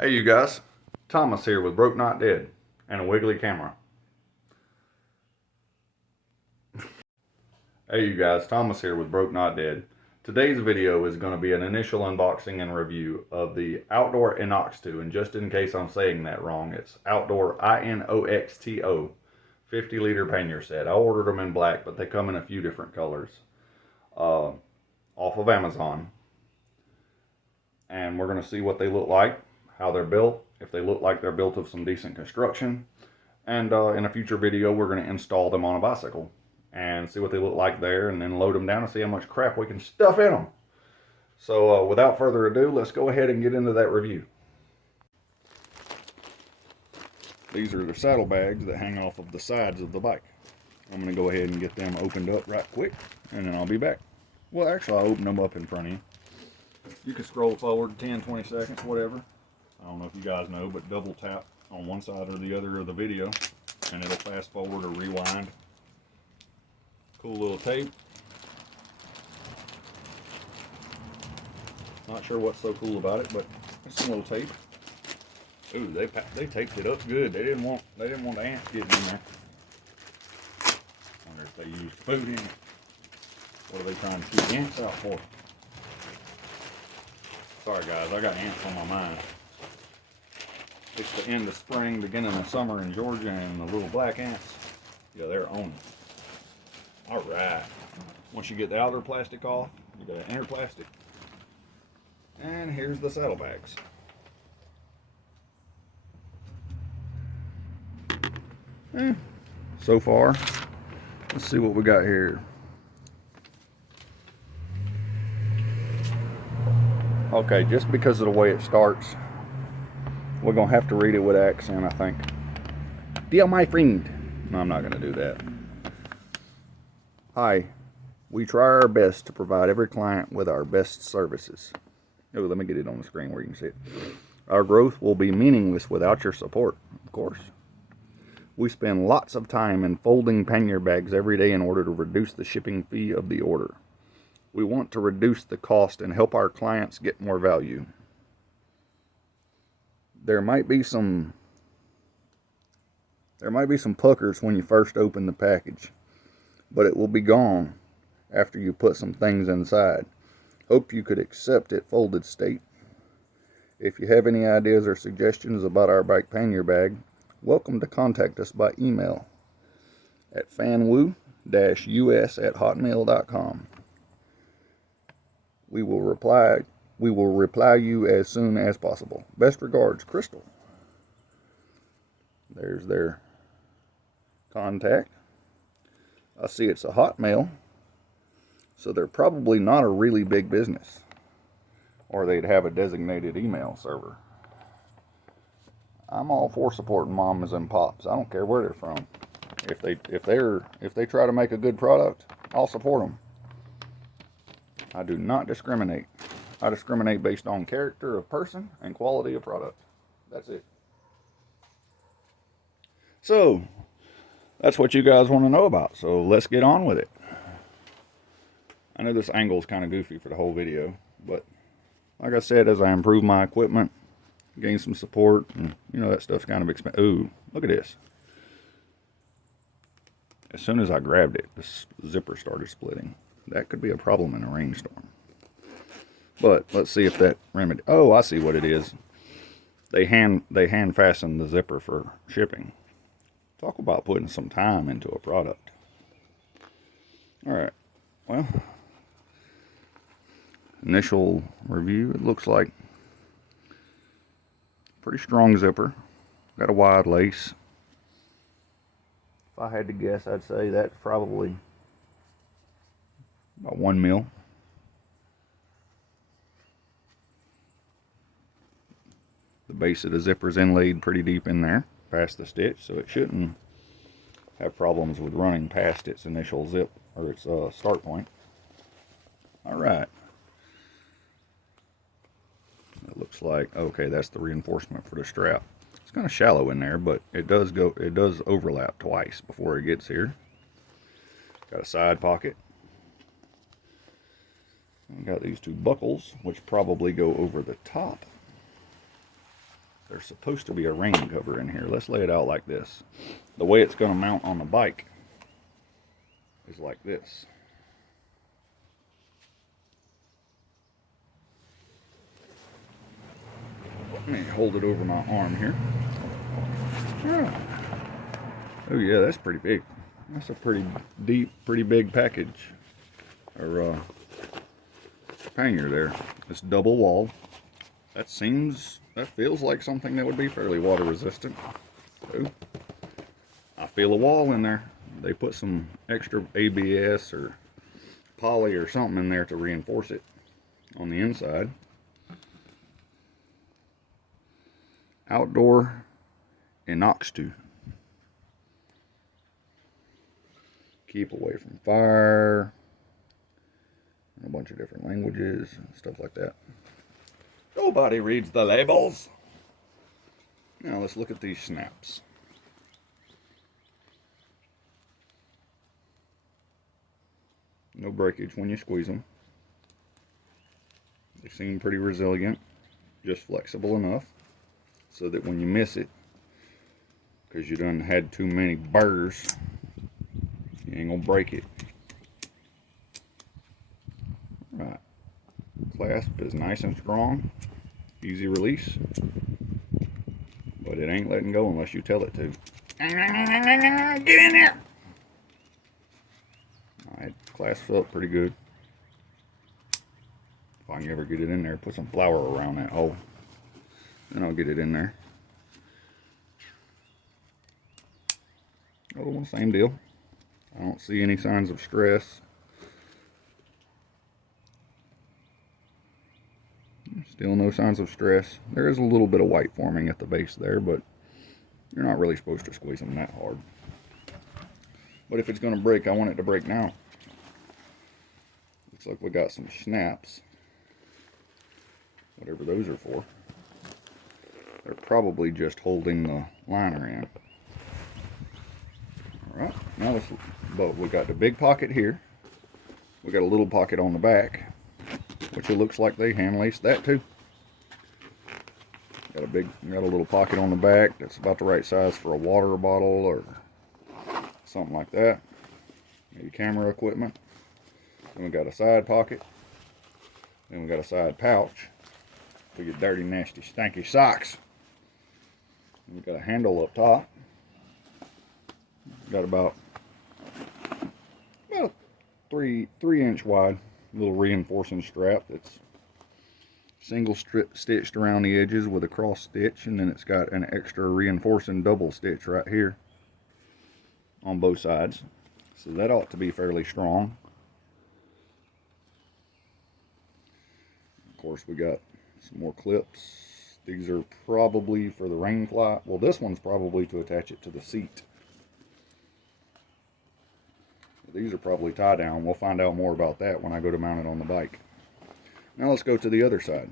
Hey you guys, Thomas here with Broke Not Dead and a wiggly camera. Hey you guys, Thomas here with Broke Not Dead. Today's video is going to be an initial unboxing and review of the Outdoor INOXTO, and just in case I'm saying that wrong, it's Outdoor INOXTO 50-liter pannier set. I ordered them in black, but they come in a few different colors off of Amazon. And we're going to see what they look like, how they're built, if they look like they're built of some decent construction, and in a future video we're going to install them on a bicycle and see what they look like there, and then load them down and see how much crap we can stuff in them. So without further ado, let's go ahead and get into that review. These are the saddlebags that hang off of the sides of the bike. I'm going to go ahead and get them opened up right quick, and then I'll be back. Well, actually I'll open them up in front of you. You can scroll forward 10-20 seconds, whatever. I don't know if you guys know, but double tap on one side or the other of the video and it'll fast forward or rewind. Cool little tape. Not sure what's so cool about it, but it's some little tape. Ooh, they taped it up good. They didn't want the ants getting in there. Wonder if they used food in it. What are they trying to keep the ants out for? Sorry guys, I got ants on my mind. It's the end of spring, beginning of summer in Georgia, and the little black ants, yeah, they're on it. All right. Once you get the outer plastic off, you got the inner plastic. And here's the saddlebags. So far, let's see what we got here. Okay, just because of the way it starts, we're going to have to read it with accent, I think. Dear my friend. No, I'm not going to do that. Hi. We try our best to provide every client with our best services. Oh, let me get it on the screen where you can see it. Our growth will be meaningless without your support, of course. We spend lots of time in folding pannier bags every day in order to reduce the shipping fee of the order. We want to reduce the cost and help our clients get more value. There might be some puckers when you first open the package, but it will be gone after you put some things inside. Hope you could accept it folded state. If you have any ideas or suggestions about our bike pannier bag, welcome to contact us by email at fanwoo-us@hotmail.com. We will reply you as soon as possible. Best regards, Crystal. There's their contact. I see it's a Hotmail, so they're probably not a really big business, or they'd have a designated email server. I'm all for supporting mamas and pops. I don't care where they're from. If they try to make a good product, I'll support them. I do not discriminate. I discriminate based on character of person and quality of product. That's it. So, that's what you guys want to know about. So, let's get on with it. I know this angle is kind of goofy for the whole video, but like I said, as I improve my equipment, gain some support, and you know that stuff's kind of expensive. Ooh, look at this. As soon as I grabbed it, this zipper started splitting. That could be a problem in a rainstorm. But let's see if that remedy. Oh, I see what it is. They hand fasten the zipper for shipping. Talk about putting some time into a product. All right. Well, initial review. It looks like pretty strong zipper. Got a wide lace. If I had to guess, I'd say that's probably about 1 mil. The base of the zipper's inlaid pretty deep in there, past the stitch, so it shouldn't have problems with running past its initial zip, or its start point. Alright. It looks like, okay, that's the reinforcement for the strap. It's kind of shallow in there, but it does overlap twice before it gets here. Got a side pocket. Got these two buckles, which probably go over the top. There's supposed to be a rain cover in here. Let's lay it out like this. The way it's going to mount on the bike is like this. Let me hold it over my arm here. Oh yeah, that's pretty big. That's a pretty deep, pretty big package. Or pannier there. It's double wall. That feels like something that would be fairly water resistant. So, I feel a wall in there. They put some extra ABS or poly or something in there to reinforce it on the inside. Outdoor INOXTO. Keep away from fire. A bunch of different languages and stuff like that. Nobody reads the labels. Now let's look at these snaps. No breakage when you squeeze them. They seem pretty resilient, just flexible enough so that when you miss it, because you done had too many burrs, you ain't gonna break it. Right. Clasp is nice and strong, easy release, but it ain't letting go unless you tell it to. Get in there! Alright, clasps up pretty good. If I can ever get it in there, put some flour around that hole, then I'll get it in there. Oh, same deal. I don't see any signs of stress. Still no signs of stress. There is a little bit of white forming at the base there, but you're not really supposed to squeeze them that hard. But if it's going to break, I want it to break now. Looks like we got some snaps. Whatever those are for. They're probably just holding the liner in. Alright, now we got the big pocket here. We got a little pocket on the back, which it looks like they hand laced that too. Got a little pocket on the back that's about the right size for a water bottle or something like that. Maybe camera equipment. Then we got a side pocket. Then we got a side pouch for your dirty, nasty, stanky socks. And we got a handle up top. Got about a 3-inch wide little reinforcing strap that's single stitched around the edges with a cross stitch, and then it's got an extra reinforcing double stitch right here on both sides, so that ought to be fairly strong. Of course, we got some more clips. These are probably for the Rainfly. Well, this one's probably to attach it to the seat. These are probably tie down. We'll find out more about that when I go to mount it on the bike. Now let's go to the other side.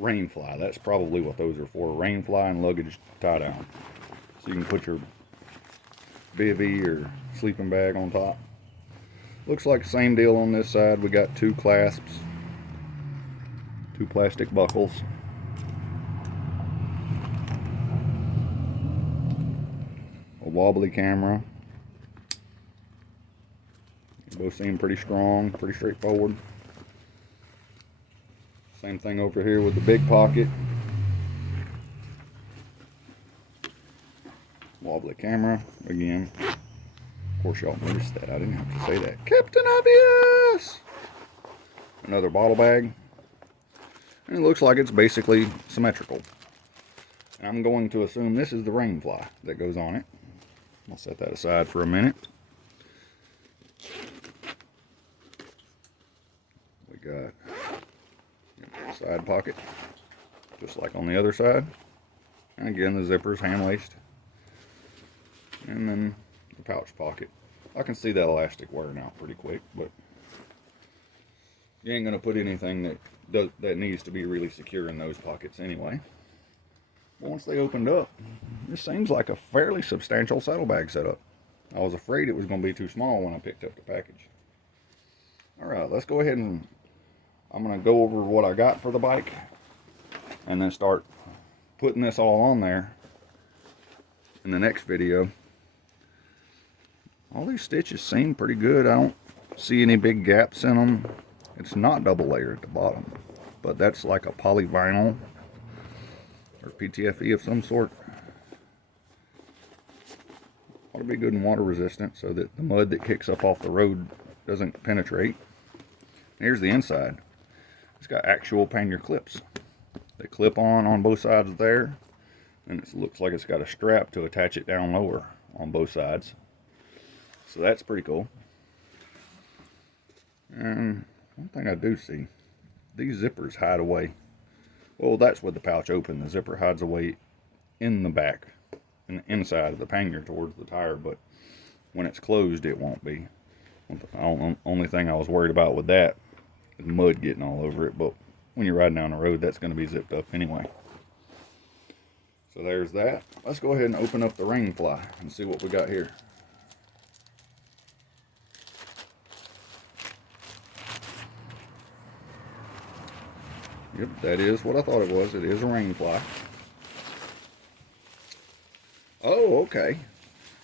Rainfly, that's probably what those are for. Rainfly and luggage tie down. So you can put your bivvy or sleeping bag on top. Looks like the same deal on this side. We got 2 clasps, 2 plastic buckles. A wobbly camera. Both seem pretty strong, pretty straightforward. Same thing over here with the big pocket. Wobbly camera, again. Of course y'all noticed that, I didn't have to say that. Captain Obvious! Another bottle bag. And it looks like it's basically symmetrical. And I'm going to assume this is the Rainfly that goes on it. I'll set that aside for a minute. We got a side pocket, just like on the other side. And again, the zipper's hand laced. And then the pouch pocket. I can see that elastic wearing out pretty quick, but you ain't gonna put anything that needs to be really secure in those pockets anyway. But once they opened up, this seems like a fairly substantial saddlebag setup. I was afraid it was gonna be too small when I picked up the package. All right, let's go ahead and I'm gonna go over what I got for the bike and then start putting this all on there in the next video. All these stitches seem pretty good. I don't see any big gaps in them. It's not double layered at the bottom, but that's like a polyvinyl or PTFE of some sort. Ought to be good and water resistant so that the mud that kicks up off the road doesn't penetrate. And here's the inside. It's got actual pannier clips. They clip on both sides there, and it looks like it's got a strap to attach it down lower on both sides. So that's pretty cool. And one thing I do see, these zippers hide away. Well, that's with the pouch open. The zipper hides away in the back, in the inside of the pannier towards the tire, but when it's closed, it won't be. The only thing I was worried about with that is mud getting all over it, but when you're riding down the road, that's going to be zipped up anyway. So there's that. Let's go ahead and open up the Rainfly and see what we got here. Yep, that is what I thought it was. It is a Rainfly. Oh, okay.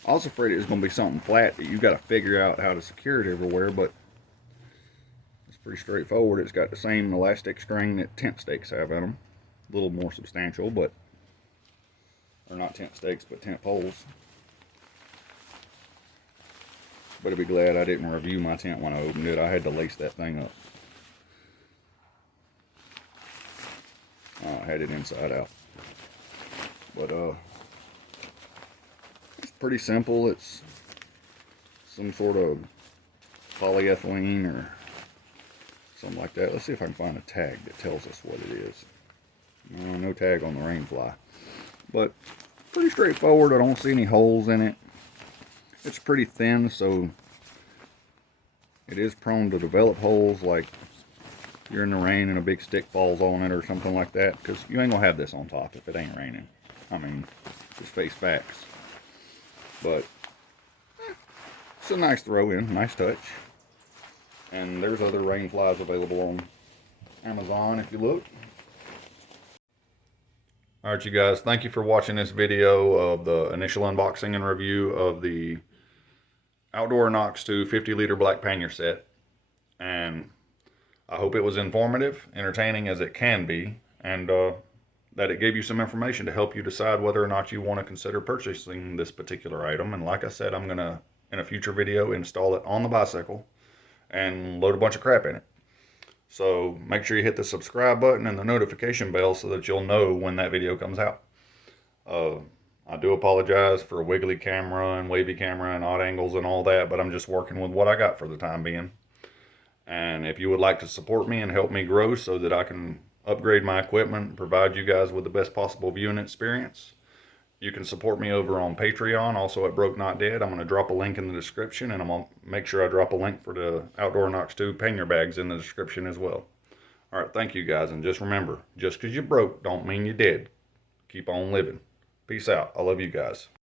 I was afraid it was going to be something flat that you got to figure out how to secure it everywhere, but it's pretty straightforward. It's got the same elastic string that tent stakes have in them. A little more substantial, but, or not tent stakes, but tent poles. But I'd be glad I didn't review my tent when I opened it. I had to lace that thing up. I had it inside out. But it's pretty simple. It's some sort of polyethylene or something like that. Let's see if I can find a tag that tells us what it is. No tag on the Rainfly. But pretty straightforward. I don't see any holes in it. It's pretty thin, so it is prone to develop holes, like you're in the rain and a big stick falls on it or something like that, because you ain't gonna have this on top if it ain't raining. I mean, just face facts. But it's a nice throw in, nice touch. And there's other Rainflies available on Amazon if you look. Alright you guys, thank you for watching this video of the initial unboxing and review of the Outdoor INOXTO 50-liter black pannier set. And I hope it was informative, entertaining as it can be, and that it gave you some information to help you decide whether or not you want to consider purchasing this particular item. And like I said, I'm going to, in a future video, install it on the bicycle and load a bunch of crap in it. So make sure you hit the subscribe button and the notification bell so that you'll know when that video comes out. I do apologize for a wiggly camera and wavy camera and odd angles and all that, but I'm just working with what I got for the time being. And if you would like to support me and help me grow so that I can upgrade my equipment and provide you guys with the best possible viewing experience, you can support me over on Patreon, also at Broke Not Dead. I'm going to drop a link in the description, and I'm going to make sure I drop a link for the Outdoor INOXTO Pannier Bags in the description as well. Alright, thank you guys, and just remember, just because you're broke don't mean you're dead. Keep on living. Peace out. I love you guys.